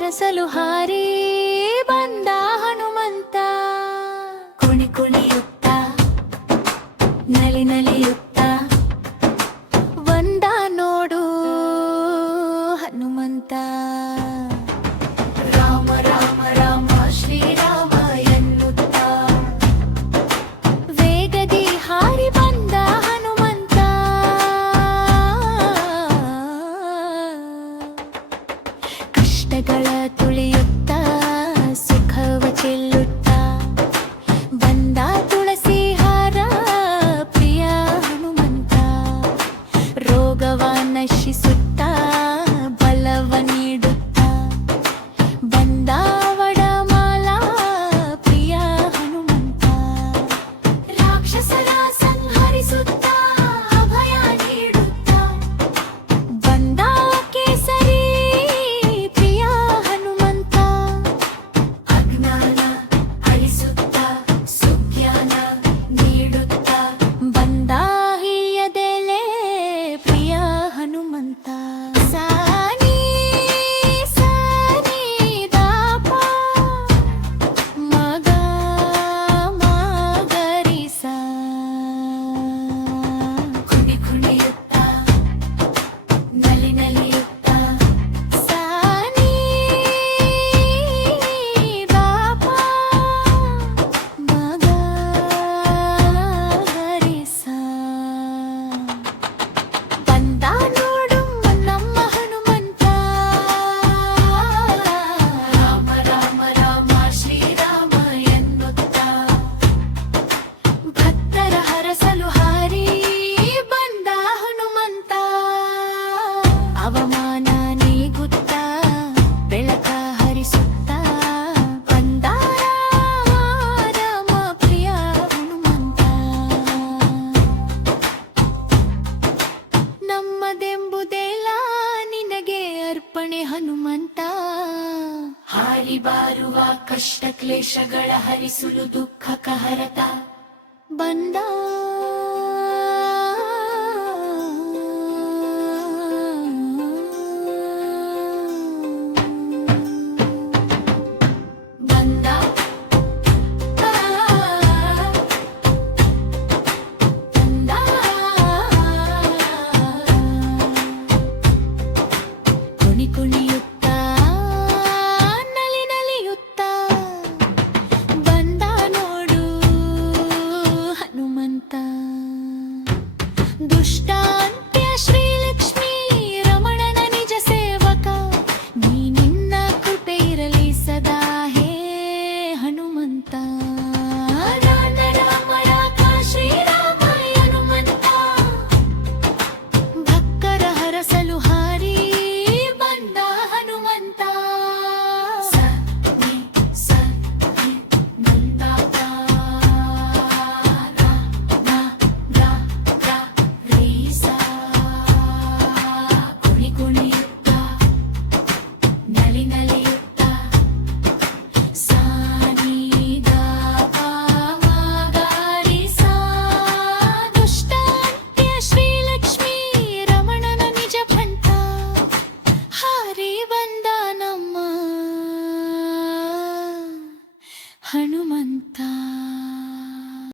ಹರಸಲು ಹಾರಿ ಬಂದ ಹನುಮಂತ. ಕುಣಿ ಕುಣಿಯುತ್ತ ನಲಿ ನಲಿಯುತ್ತ ಬಂದ ನೋಡು ಹನುಮಂತ. ರಾಮ ರಾಮ ರಾಮ ಶ್ರೀರಾಮ ಎನ್ನುತ್ತ ವೇಗದಿ ಹಾರಿ ಬಂದ ಹನುಮಂತ. ಕಷ್ಟಗಳ ತುಳಿಯುತ್ತ ಸುಖವ ಚೆಲ್ಲುತ್ತ ಬಂದ ತುಳಸಿ ಹಾರ ಪ್ರಿಯ ಹನುಮಂತ. ರೋಗವ ನಶಿಸುತ್ತ ಬಲವ ನೀಡುತ್ತ ಬಂದ ವಡಮಾಲ ಪ್ರಿಯ ಹನುಮಂತ. ರಾಕ್ಷಸರ ಸಂಹರಿಸುತ್ತ ಅಭಯ ನೀಡುತ್ತ ಬಂದ ಕೇಸರಿ ಪ್ರಿಯ ಹನುಮಂತ. ಅಜ್ಞಾನ ಅಳಿಸುತ್ತ ಸುಜ್ಞಾನ ನೀಡುತ್ತ ಬಂದ ಹಿಯದೆಲೆ ಪ್ರಿಯ ಹನುಮಂತ. ಸಾನಿ ಸಾನಿ ದಾಪ ಮಗ ಮಗರಿ ಸಾ. ಕುಣಿ ಕುಣಿಯುತ್ತ ನಲಿ ನಲಿಯುತ್ತ ಸಾನಿ ದಾಪ ಮಗ ಹರಿ ಸಾ. ಬಂದ ನೋಡು ನಮ್ಮ ಹನುಮಂತ. ರಾಮ ರಾಮ ರಾಮ ಶ್ರೀರಾಮ ಎನ್ನುತ್ತ ಭಕ್ತರ ಹರಸಲು ಹಾರಿ ಬಂದ ಹನುಮಂತ. ಅವಮಾನ ನೀಗುತ್ತ ಬೆಳಕ ಹರಿಸುತ್ತ ಬಂದ ರಾಮ ಪ್ರಿಯ ಹನುಮಂತ. ನಮ್ಮದೆಂಬುದೆಲ್ಲ ನಿನಗೆ ಅರ್ಪಣೆ ಹನುಮಂತ. ಹಾರಿ ಬಾರುವ ಕಷ್ಟ ಕ್ಲೇಶಗಳ ಹರಿಸಲು ದುಃಖ ಕಹರತ ಬಂದ. ಬಂದ ಬಂದ ಕುಣಿ ಕುಣಿಯುತ್ತ ನಲಿ ನಲಿಯುತ್ತ ಬಂದ ನೋಡು ಹನುಮಂತ. ದುಷ್ಟಾಂತ್ಯ ಶ್ರೀಲಕ್ಷ್ಮೀ ರಮಣನ ನಿಜ ಸೇವಕ ನೀ ನಿನ್ನ ಕೃಪೆ ಇರಲಿ ಸದಾ ಹೇ ಹನುಮಂತ. ರಾಮ ರಾಮ ರಾಮ ಶ್ರೀರಾಮ ಹನುಮಂತ ಭಕ್ತರ ಹರಸಲು ಹಾರಿ ಬಂದ ಹನುಮಂತ. ಸ ನಿ ಸ ನಿ ಬಂದ ರ ನ ರ ರ ರೀ ಸ. ಕುಣಿ ಕುಣಿಯುತ್ತ ನಲಿ ನಲಿಯುತ್ತ ಸಾನಿ ದಾಪ ಮಗರಿ ಸಾ. ದುಷ್ಟಾಂತ್ಯ ಶ್ರೀಲಕ್ಷ್ಮೀ ರಮಣನ ನಿಜ ಭಂಟ ಹಾರಿ ಬಂದ ನಮ್ಮ ಹನುಮಂತ.